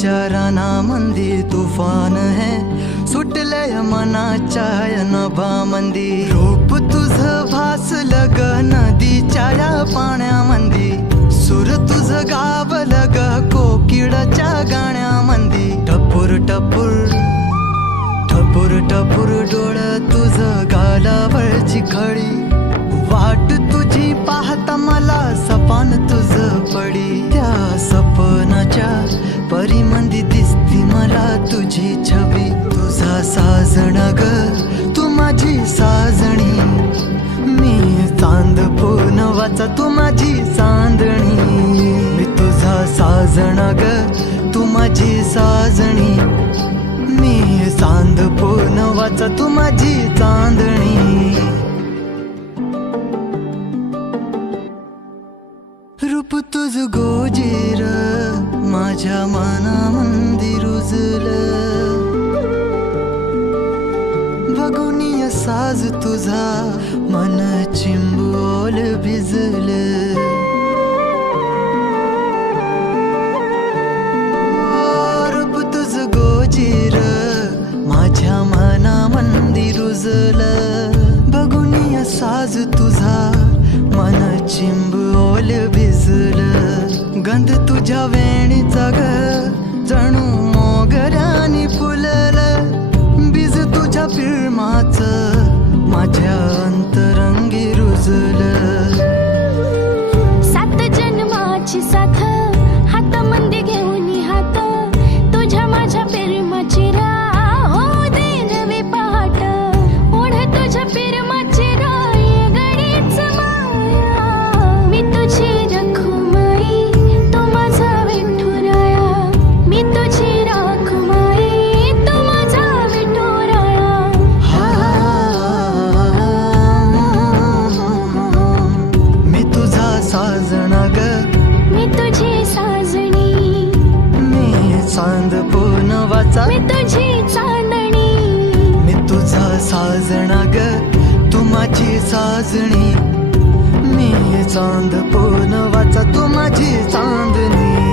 विचारांमध्ये तुफान है, सुटलय मनाच्या नभामंदी. रूप तुझं भासलं ग नदीच्या या पाण्यामंदी, सूर तुझं गावलं ग कोकिळाच्या गाण्यामंदी. टपूर टपूर टपूर टपूर डोळं तुझं गालावरची खळी, वाट तुझी पाहता मला सपान तुझं पडी. त्या सपनाच्या परीमंदी दिसती मला तुझी छबी. तुझा साजण ग तू माझी साजणी, मी चांद पूनवाचा तू माझी चांदणी. मी तुझा साजण ग तू माझी साजणी, मी चांद पूनवाचा तू माझी चांदणी. रूप तुझ गोजीर माझ्या मनामंदी रुजलं, बघुनिय साज तुझा मन चिंबोल भिजलं. रूप तुझ गोजीर माझ्या मनामंदी रुजलं, बघुनिय साज तुझा मन चिंबोल भिजलं. गंध तुझ्या वेणीचा ग जणू मोगऱ्यानी फुललं, बीज तुझ्या प्रेमाचं माझ्या अंतरंगी रुजलं. सात जन्माची साथ हातामध्ये घेऊन हात, तुझ्या माझ्या प्रेमाची राह हो दे नवी पहाट. ओढ तुझ्या प्रेमाची राय गडीच माया, मी तुझी रखुमाई तू माझा विठुराया. मी तुझी रखुमाई तू माझा विठुराया. मी तुझा साजना ग मी तुझी साजणी, मी चांद पूनवाचा मी तुझी चांदणी. मी तुझा साजना ग तू माझी साजणी, मी चांद पूनवाचा तू माझी चांदणी.